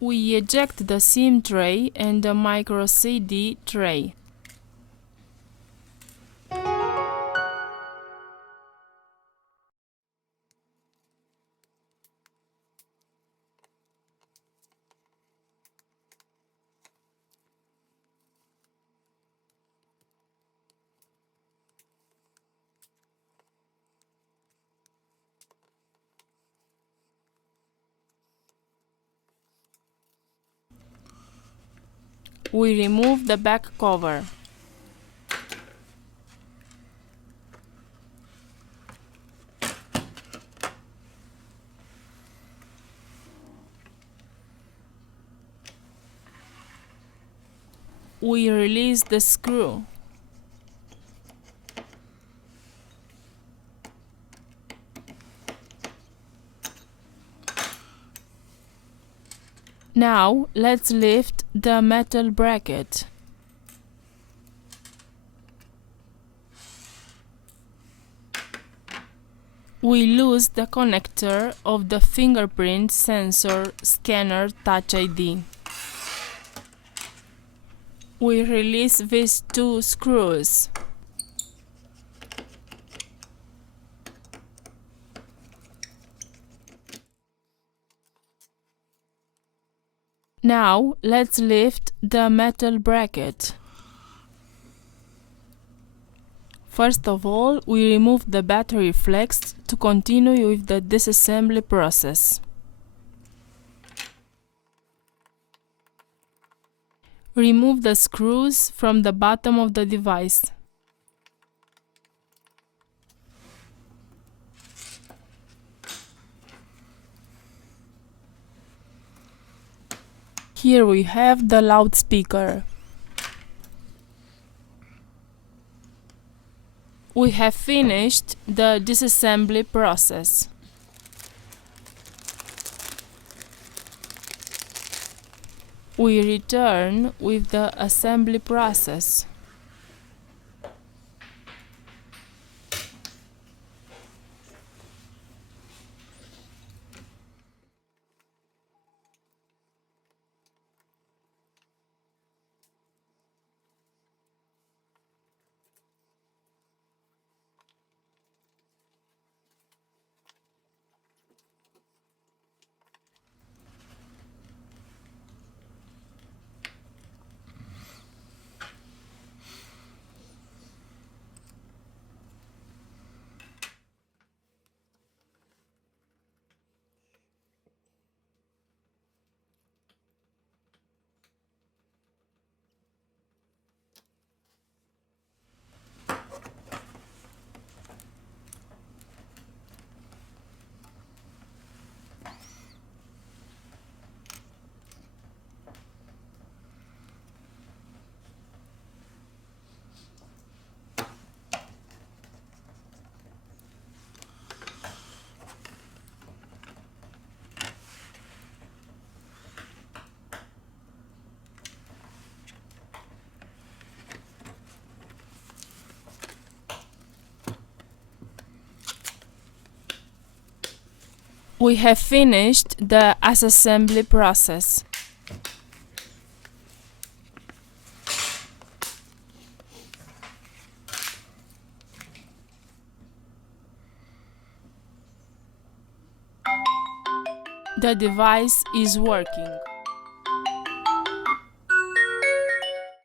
We eject the SIM tray and the micro CD tray. We remove the back cover. We release the screw. Now let's lift the metal bracket. We lose the connector of the fingerprint sensor scanner Touch ID. We release these two screws. Now let's lift the metal bracket. First of all, we remove the battery flex to continue with the disassembly process. Remove the screws from the bottom of the device. Here we have the loudspeaker. We have finished the disassembly process. We return with the assembly process. We have finished the assembly process. The device is working.